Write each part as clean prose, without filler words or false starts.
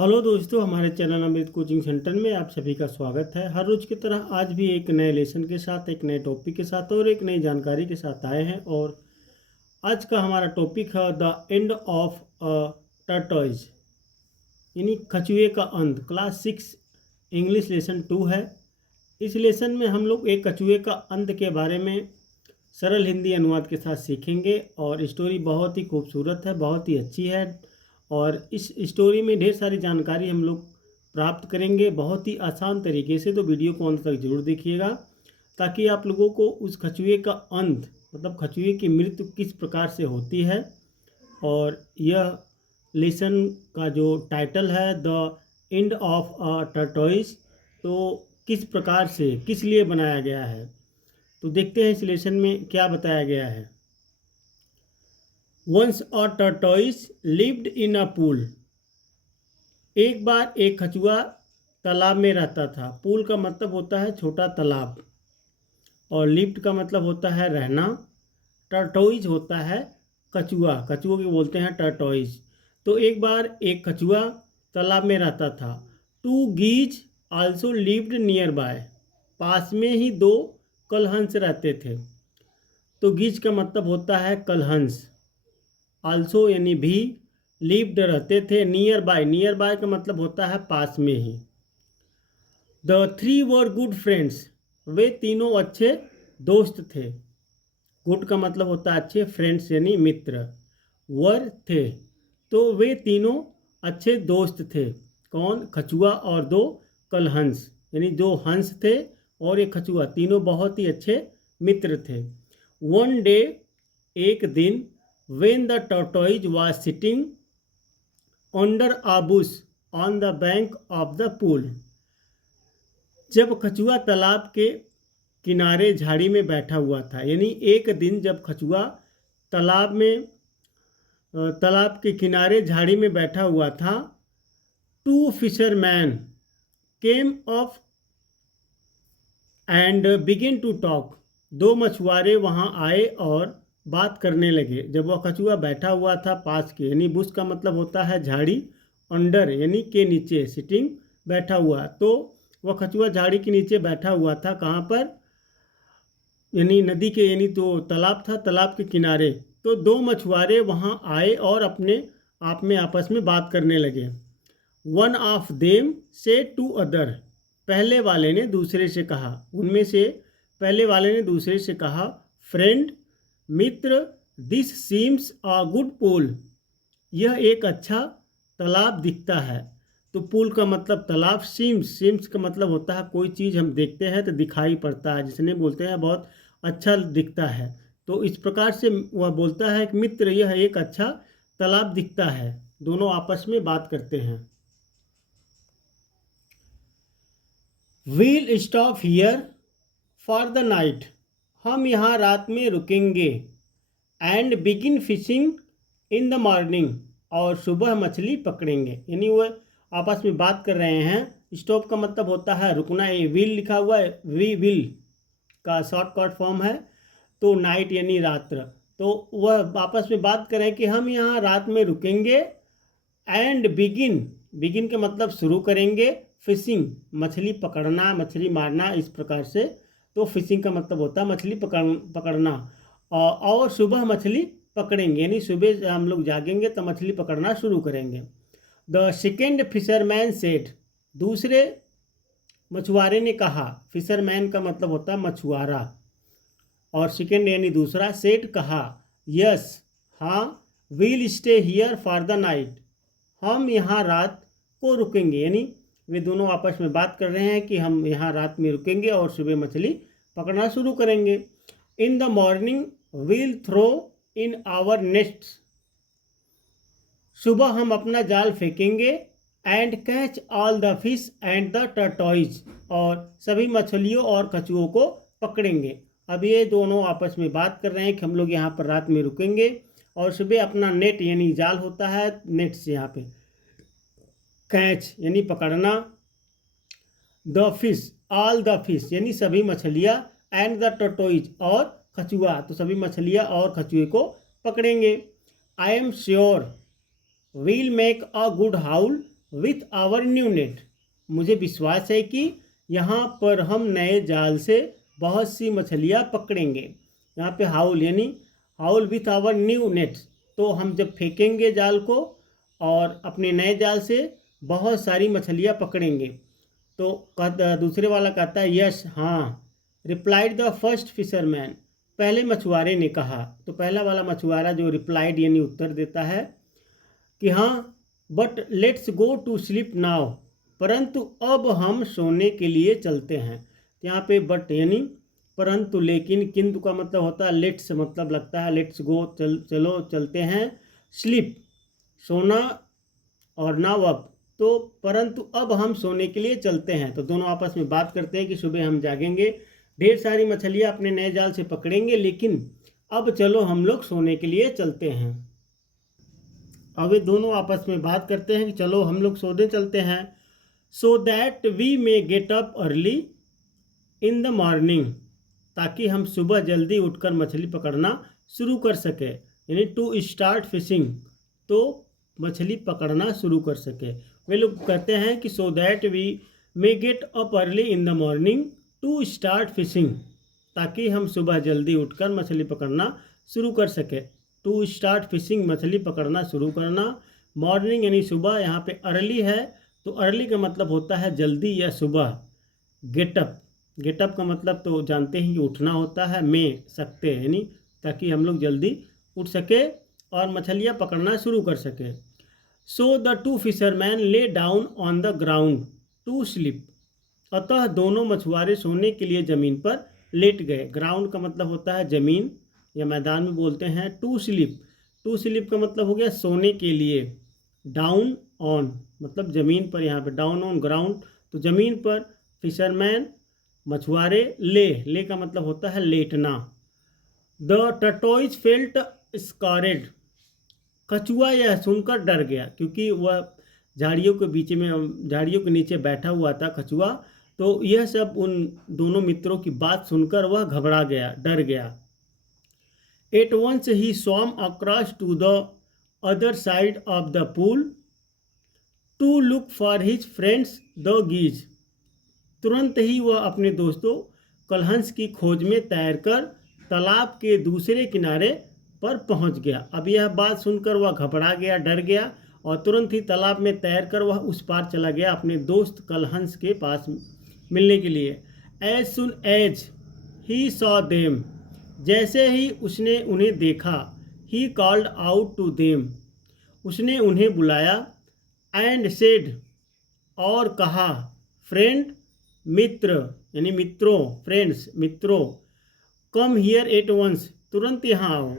Hello दोस्तों, हमारे channel अमृत coaching centre में आप सभी का स्वागत है। हर रोज की तरह आज भी एक नए लेसन के साथ, एक नए टॉपिक के साथ और एक नई जानकारी के साथ आए हैं। और आज का हमारा टॉपिक है द एंड ऑफ टर्टॉइज, यानी कछुए का अंत। क्लास 6 इंग्लिश लेसन 2 है। इस लेसन में हम लोग एक कछुए का अंत के बारे में सरल हिंदी अनुवाद के साथ सीखेंगे। और स्टोरी बहुत ही खूबसूरत है, बहुत ही अच्छी है। और इस स्टोरी में ढेर सारी जानकारी हम लोग प्राप्त करेंगे बहुत ही आसान तरीके से। तो वीडियो को अंत तक जरूर देखिएगा ताकि आप लोगों को उस कछुए का अंत, मतलब कछुए की मृत्यु किस प्रकार से होती है। और यह लेसन का जो टाइटल है the end of a tortoise, तो किस प्रकार से, किस लिए बनाया गया है। तो देखते हैं इस लेसन में क्या बताया गया है। Once a tortoise lived in a pool. एक बार एक कछुआ तालाब में रहता था। पूल का मतलब होता है छोटा तालाब, और लिव्ड का मतलब होता है रहना। टर्टॉइज होता है कछुआ, कछुओं को बोलते हैं टर्टॉइज। तो एक बार एक कछुआ तालाब में रहता था। Two geese also lived nearby. पास में ही दो कलहंस रहते थे। तो गीज का मतलब होता है कलहंस। आल्सो यानी भी, लिव्ड रहते थे। नियर बाय, नियर बाय का मतलब होता है पास में ही। The three were good friends. वे तीनों अच्छे दोस्त थे। गुड का मतलब होता है अच्छे, फ्रेंड्स यानी मित्र। वर थे, तो वे तीनों अच्छे दोस्त थे। कौन? कछुआ और दो कलहंस, यानी दो हंस थे और एक कछुआ, तीनों बहुत ही अच्छे मित्र थे। वन डे, एक दिन, when the tortoise was sitting under a bush on the bank of the pool। जब कछुआ तालाब के किनारे झाड़ी में बैठा हुआ था, यानी एक दिन जब कछुआ तालाब के किनारे झाड़ी में बैठा हुआ था। Two fisherman came up and begin to talk. दो मछुआरे वहां आए और बात करने लगे। जब वह कछुआ बैठा हुआ था पास के, यानी बुश का मतलब होता है झाड़ी, अंडर यानी के नीचे, सिटिंग बैठा हुआ, तो वह कछुआ झाड़ी के नीचे बैठा हुआ था। कहाँ पर? यानी नदी के, यानी तो तालाब था, तालाब के किनारे। तो दो मछुआरे वहां आए और अपने आप में आपस में बात करने लगे। One of them said to other. पहले वाले ने दूसरे से कहा, उनमें से पहले वाले ने दूसरे से कहा, friend, Mitra, this seems a good pool. यह एक अच्छा तालाब दिखता है। तो पूल का मतलब तालाब, सीम्स, सीम्स का मतलब होता है कोई चीज़ हम देखते हैं तो दिखाई पड़ता है, जिसने बोलते हैं बहुत अच्छा दिखता है। तो इस प्रकार से वह बोलता है कि मित्र, यह एक अच्छा तालाब दिखता है। दोनों आपस में बात करते हैं। We'll stop here for the night. हम यहाँ रात में रुकेंगे। And begin fishing in the morning. और सुबह मछली पकड़ेंगे। यानी वह आपस में बात कर रहे हैं। स्टॉप का मतलब होता है रुकना। ये विल लिखा हुआ है, वी विल का शॉर्टकट फॉर्म है। तो नाइट यानी रात्र। तो वह आपस में बात कर रहे हैं कि हम यहाँ रात में रुकेंगे। एंड बिगिन, बिगिन का मतलब शुरू करेंगे। फिशिंग मछली पकड़ना, मछली मारना, इस प्रकार से। तो फिशिंग का मतलब होता है मछली पकड़ना। और सुबह मछली पकड़ेंगे, यानी सुबह हम लोग जागेंगे तो मछली पकड़ना शुरू करेंगे। The second fisherman said. दूसरे मछुआरे ने कहा। फिशरमैन का मतलब होता है मछुआरा, और सेकेंड यानी दूसरा। सेड कहा, यस, हाँ, we'll stay here for the night. हम यहाँ रात को रुकेंगे। यानी वे दोनों आपस में बात कर रहे हैं कि हम यहाँ रात में रुकेंगे और सुबह मछली पकड़ना शुरू करेंगे। In the morning we'll throw in our nets. सुबह हम अपना जाल फेंकेंगे। And catch all the fish and the tortoise. और सभी मछलियों और कछुओं को पकड़ेंगे। अब ये दोनों आपस में बात कर रहे हैं कि हम लोग यहाँ पर रात में रुकेंगे और सुबह अपना नेट, यानी जाल होता है, नेट से यहाँ पे कैच यानी पकड़ना। The fish, all the fish यानी सभी मछलियाँ। एंड द टर्टोइज और कछुआ, तो सभी मछलियाँ और कछुए को पकड़ेंगे। I am sure we'll make a good haul with our new net, मुझे विश्वास है कि यहाँ पर हम नए जाल से बहुत सी मछलियाँ पकड़ेंगे। यहाँ पे हाउल यानी हाउल विथ आवर न्यू नेट, तो हम जब फेंकेंगे जाल को और अपने नए जाल से बहुत सारी मछलियाँ पकड़ेंगे। तो दूसरे वाला कहता है यस हाँ, रिप्लाइड द फर्स्ट फिशरमैन, पहले मछुआरे ने कहा। तो पहला वाला मछुआरा जो रिप्लाइड यानी उत्तर देता है कि हाँ, but let's go to sleep now, परंतु अब हम सोने के लिए चलते हैं। यहाँ पे बट यानी परंतु, लेकिन, किंतु का मतलब होता है लेट्स, मतलब लगता है लेट्स गो, चलो चलते हैं, स्लीप सोना और नाउ अब, तो परंतु अब हम सोने के लिए चलते हैं। तो दोनों आपस में बात करते हैं कि सुबह हम जागेंगे, ढेर सारी मछलियाँ अपने नए जाल से पकड़ेंगे, लेकिन अब चलो हम लोग सोने के लिए चलते हैं। अब ये दोनों आपस में बात करते हैं कि चलो हम लोग सोने चलते हैं। So that we may get up early in the morning, ताकि हम सुबह जल्दी उठकर मछली पकड़ना शुरू कर सके, यानी टू स्टार्ट फिशिंग, तो मछली पकड़ना शुरू कर सके। वे लोग कहते हैं कि so that we may get up early in the morning to start fishing, ताकि हम सुबह जल्दी उठकर मछली पकड़ना शुरू कर सके। टू स्टार्ट फिशिंग, मछली पकड़ना शुरू करना, मॉर्निंग यानी सुबह, यहाँ पे अर्ली है तो अर्ली का मतलब होता है जल्दी या सुबह। गेटअप, गेटअप का मतलब तो जानते हैं कि उठना होता है, में सकते यानी ताकि हम लोग जल्दी उठ सके और मछलियाँ पकड़ना शुरू कर सके। So the two fisherman lay down on the ground to sleep, अतः दोनों मछुआरे सोने के लिए ज़मीन पर लेट गए। ग्राउंड का मतलब होता है ज़मीन या मैदान में बोलते हैं। टू स्लीप, टू स्लीप का मतलब हो गया सोने के लिए। डाउन ऑन मतलब ज़मीन पर, यहाँ पे डाउन ऑन ग्राउंड तो ज़मीन पर, फिशरमैन मछुआरे, ले का मतलब होता है लेटना। द टर्टोइज फेल्ट स्कॉरेड, कछुआ यह सुनकर डर गया, क्योंकि वह झाड़ियों के बीच में, झाड़ियों के नीचे बैठा हुआ था कछुआ, तो यह सब उन दोनों मित्रों की बात सुनकर वह घबरा गया, डर गया। एट वंस ही swam across to the other side of the pool to look for his friends the geese, तुरंत ही वह अपने दोस्तों कलहंस की खोज में तैरकर तालाब के दूसरे किनारे पर पहुंच गया। अब यह बात सुनकर वह घबरा गया, डर गया और तुरंत ही तालाब में तैरकर वह उस पार चला गया अपने दोस्त कलहंस के पास मिलने के लिए। As soon as he saw them, जैसे ही उसने उन्हें देखा, he called out to them, उसने उन्हें बुलाया, एंड सेड और कहा, फ्रेंड मित्र यानी मित्रों, फ्रेंड्स मित्रों, कम हियर एट वंस, तुरंत यहाँ आओ।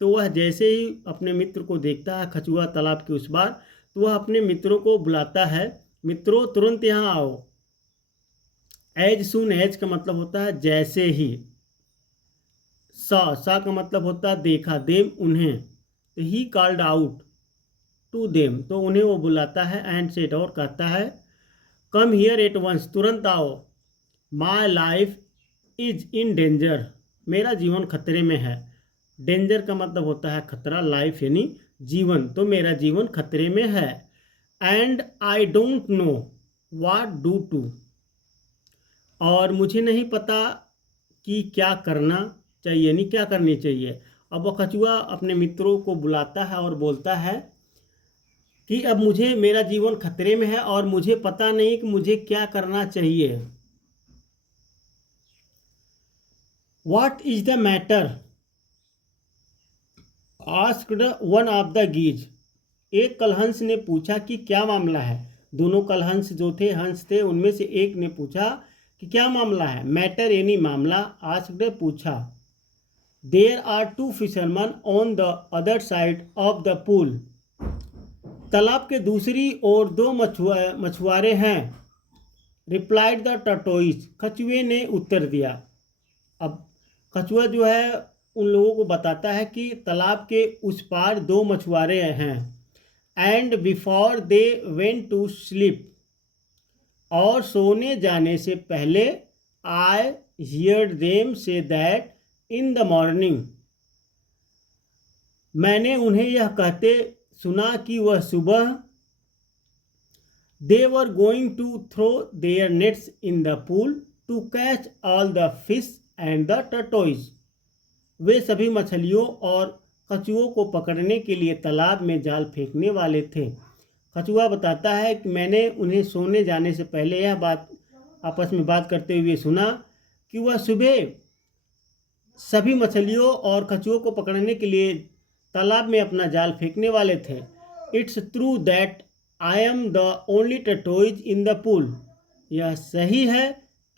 तो वह जैसे ही अपने मित्र को देखता है कछुआ तालाब के उस पार, तो वह अपने मित्रों को बुलाता है, मित्रों तुरंत यहाँ आओ। एज सुन एज का मतलब होता है जैसे ही। सा का मतलब होता है देखा, देम उन्हें, तो he called out to them, तो उन्हें वो बुलाता है, एंड सेड और कहता है, कम हियर एट वंस, तुरंत आओ। My life is in danger, मेरा जीवन खतरे में है। डेंजर का मतलब होता है खतरा, लाइफ यानी जीवन, तो मेरा जीवन खतरे में है। And I don't know what do to, और मुझे नहीं पता कि क्या करना चाहिए, यानी क्या करनी चाहिए। अब वह कछुआ अपने मित्रों को बुलाता है और बोलता है कि अब मुझे, मेरा जीवन खतरे में है और मुझे पता नहीं कि मुझे क्या करना चाहिए। What is the matter? Asked one of the geese. एक कलहंस ने पूछा कि क्या मामला है। दोनों कलहंस जो थे, हंस थे, उनमें से एक ने पूछा कि क्या मामला है। मैटर यानी मामला, आस्क्ड पूछा। There are two fishermen on the other side of the pool. तालाब के दूसरी ओर दो मछुआरे हैं। रिप्लाइड द टर्टोइज, कछुए ने उत्तर दिया। अब कछुआ जो है उन लोगों को बताता है कि तालाब के उस पार दो मछुआरे हैं। And before they went to sleep, और सोने जाने से पहले, I heard them say that in the morning, मैंने उन्हें यह कहते सुना कि वह सुबह they were going to throw their nets in the pool to catch all the fish and the tortoise. वे सभी मछलियों और कछुओं को पकड़ने के लिए तालाब में जाल फेंकने वाले थे। कछुआ बताता है कि मैंने उन्हें सोने जाने से पहले यह बात आपस में बात करते हुए सुना कि वह सुबह सभी मछलियों और कछुओं को पकड़ने के लिए तालाब में अपना जाल फेंकने वाले थे। It's true that I am the only tortoise in the pool. यह सही है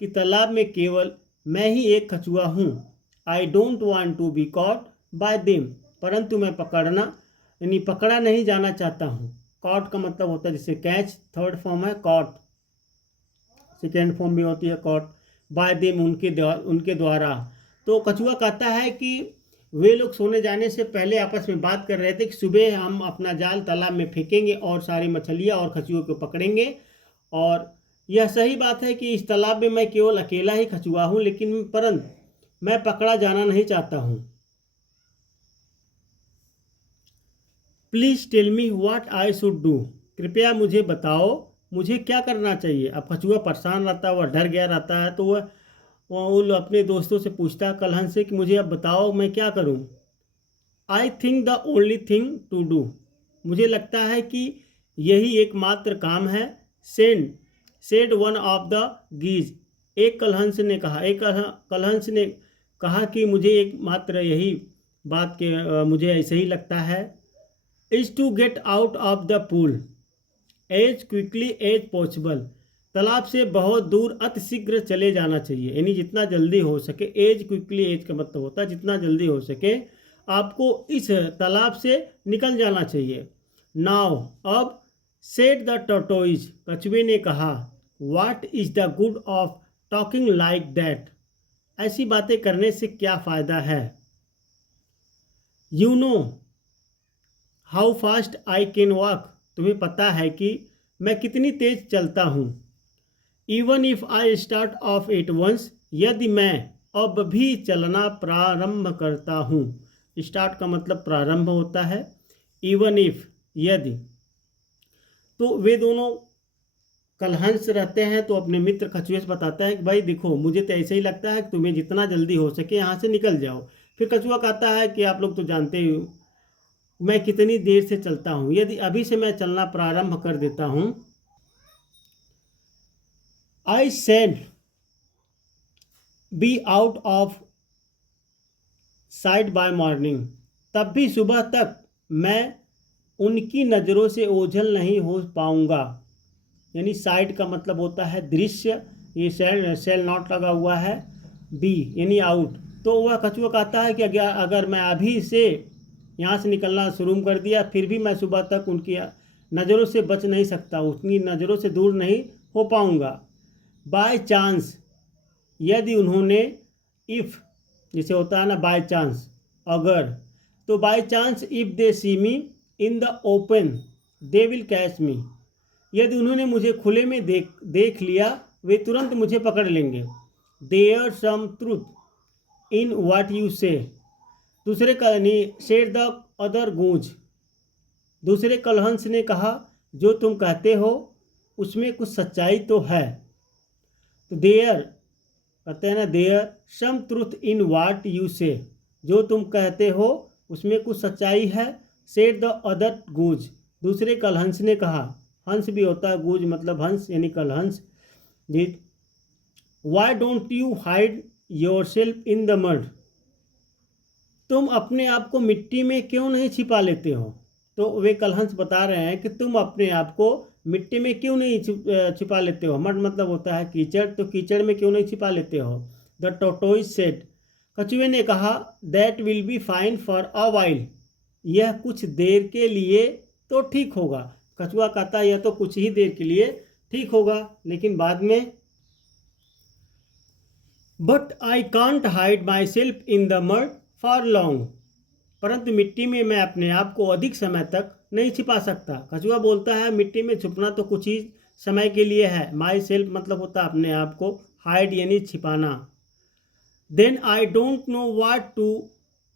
कि तालाब में केवल मैं ही एक कछुआ हूँ। I don't want to be caught by them. परंतु मैं पकड़ा नहीं जाना चाहता हूँ। कॉट का मतलब होता है जैसे कैच, थर्ड फॉर्म है कॉट, सेकेंड फॉर्म भी होती है कॉट। बाय देम उनके द्वारा। तो कछुआ कहता है कि वे लोग सोने जाने से पहले आपस में बात कर रहे थे कि सुबह हम अपना जाल तालाब में फेंकेंगे और सारी मछलियाँ और कछुओं को पकड़ेंगे। और यह सही बात है कि इस तालाब में मैं केवल अकेला ही कछुआ हूँ, लेकिन परंतु मैं पकड़ा जाना नहीं चाहता हूँ। Please tell me what I should do. कृपया मुझे बताओ मुझे क्या करना चाहिए। अब कछुआ परेशान रहता है, वह डर गया रहता है, तो वह अपने दोस्तों से पूछता है कलहन से कि मुझे अब बताओ मैं क्या करूं। I think the only thing to do. मुझे लगता है कि यही एकमात्र काम है। Said one of the geese. एक कलहंस ने कहा कि मुझे एकमात्र यही बात के मुझे ऐसे ही लगता है। Is to get out of the pool as quickly as possible. तालाब से बहुत दूर अतिशीघ्र चले जाना चाहिए, यानी जितना जल्दी हो सके। एज क्विकली, एज का मतलब होता है जितना जल्दी हो सके आपको इस तालाब से निकल जाना चाहिए। नाउ अब सेड द टर्टोइज। कछुए ने कहा what is the good of talking like that. ऐसी बातें करने से क्या फ़ायदा है। You know how fast I can walk. तुम्हें पता है कि मैं कितनी तेज चलता हूँ। Even if I start off at once. यदि मैं अब भी चलना प्रारंभ करता हूँ। स्टार्ट का मतलब प्रारंभ होता है, इवन इफ यदि। तो वे दोनों कलहंस रहते हैं, तो अपने मित्र कछुए से बताता है कि भाई देखो मुझे तो ऐसे ही लगता है कि तुम्हें जितना जल्दी हो सके यहाँ से निकल जाओ। फिर कछुआ कहता है कि आप लोग तो जानते ही हो मैं कितनी देर से चलता हूँ। यदि अभी से मैं चलना प्रारंभ कर देता हूँ। I said be out of site bye morning. तब भी सुबह तक मैं उनकी नज़रों से ओझल नहीं हो पाऊँगा। यानी साइट का मतलब होता है दृश्य। ये सेल नॉट लगा हुआ है, बी यानी आउट। तो वह कछुआ कहता है कि अगर मैं अभी से यहाँ से निकलना शुरू कर दिया फिर भी मैं सुबह तक उनकी नज़रों से बच नहीं सकता, उनकी नज़रों से दूर नहीं हो पाऊँगा। बाय चांस, यदि उन्होंने, इफ़ जैसे होता है ना बाय चांस अगर, तो by chance if they see me in the open they will catch me. यदि उन्होंने मुझे खुले में देख लिया वे तुरंत मुझे पकड़ लेंगे। There some truth in what you say. दूसरे सेड द अदर गूंज। दूसरे कलहंस ने कहा जो तुम कहते हो उसमें कुछ सच्चाई तो है। तो देयर कहते हैं ना, there some truth in what you say. जो तुम कहते हो उसमें कुछ सच्चाई है। सेड द अदर गूंज। दूसरे कलहंस ने कहा, हंस भी होता है, गूंज मतलब हंस यानी कलहंस। Why don't you hide yourself in the mud. तुम अपने आप को मिट्टी में क्यों नहीं छिपा लेते हो। तो वे कलहंस बता रहे हैं कि तुम अपने आप को मिट्टी में क्यों नहीं छिपा लेते हो। मड मतलब होता है कीचड़, तो कीचड़ में क्यों नहीं छिपा लेते हो। The tortoise said. कछुए ने कहा that will be fine for a while. यह कुछ देर के लिए तो ठीक होगा। कछुआ कहता है यह तो कुछ ही देर के लिए ठीक होगा, लेकिन बाद में। But I can't hide my self in the mud for long. परंतु मिट्टी में मैं अपने आप को अधिक समय तक नहीं छिपा सकता। कछुआ बोलता है मिट्टी में छुपना तो कुछ ही समय के लिए है। माई सेल्फ मतलब होता है अपने आप को, हाइड यानी छिपाना। Then I don't know what to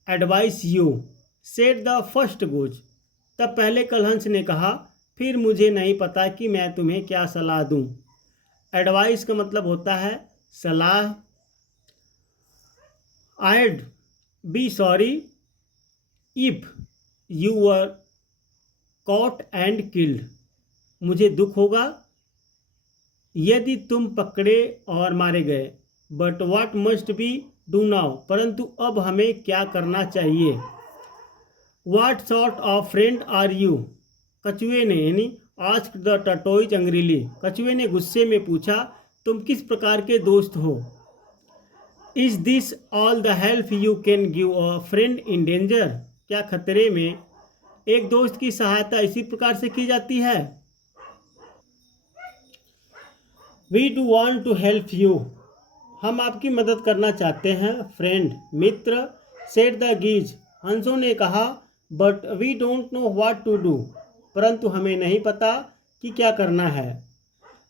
advise you said the first goose. तब पहले कलहंस ने कहा फिर मुझे नहीं पता कि मैं तुम्हें क्या सलाह दूं। एडवाइस का मतलब होता है सलाह। I'd be sorry if you were caught and killed. मुझे दुख होगा यदि तुम पकड़े और मारे गए। But what must be do now. परंतु अब हमें क्या करना चाहिए। What sort of friend are you. कछुए ने यानी आस्क्ड द टर्टोइज अंग्रीली। कछुए ने गुस्से में पूछा तुम किस प्रकार के दोस्त हो। Is this all the help you can give a friend in danger. क्या खतरे में एक दोस्त की सहायता इसी प्रकार से की जाती है। We do want to help you. हम आपकी मदद करना चाहते हैं। फ्रेंड मित्र। Said the geese. हंसों ने कहा but we don't know what to do. परंतु हमें नहीं पता कि क्या करना है।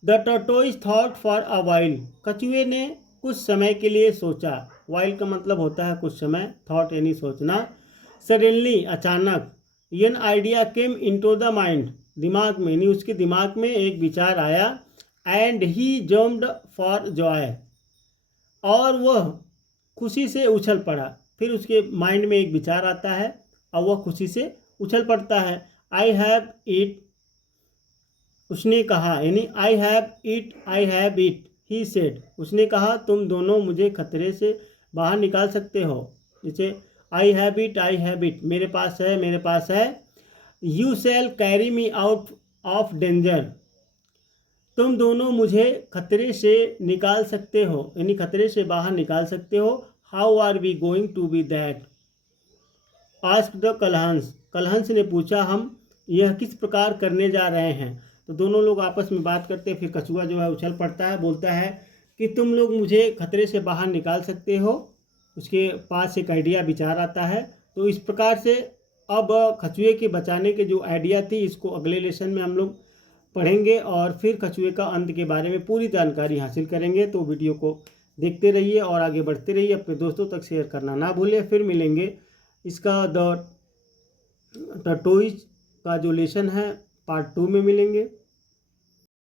The tortoise thought for a while. कछुए ने कुछ समय के लिए सोचा। वाइल का मतलब होता है कुछ समय। थॉट यानी सोचना। सडनली अचानक। An idea came into the mind. दिमाग में यानी उसके दिमाग में एक विचार आया। And he jumped for Joy. और वह खुशी से उछल पड़ा। फिर उसके माइंड में एक विचार आता है और वह खुशी से उछल पड़ता है। I have it. उसने कहा यानी I have it he said. उसने कहा तुम दोनों मुझे खतरे से बाहर निकाल सकते हो। जैसे आई हैव इट मेरे पास है। You shall carry me out of danger. तुम दोनों मुझे खतरे से निकाल सकते हो यानी खतरे से बाहर निकाल सकते हो। How are we going to be that. Ask the कलहंस। कलहंस ने पूछा हम यह किस प्रकार करने जा रहे हैं। तो दोनों लोग आपस में बात करते हैं। फिर कछुआ जो है उछल पड़ता है। बोलता है कि तुम लोग मुझे खतरे से बाहर निकाल सकते हो। उसके पास एक आइडिया विचार आता है। तो इस प्रकार से अब कछुए के बचाने के जो आइडिया थी इसको अगले लेसन में हम लोग पढ़ेंगे और फिर कछुए का अंत के बारे में पूरी जानकारी हासिल करेंगे। तो वीडियो को देखते रहिए और आगे बढ़ते रहिए। अपने दोस्तों तक शेयर करना ना भूलें। फिर मिलेंगे इसका द टर्टोइज का जो लेसन है पार्ट 2 में मिलेंगे।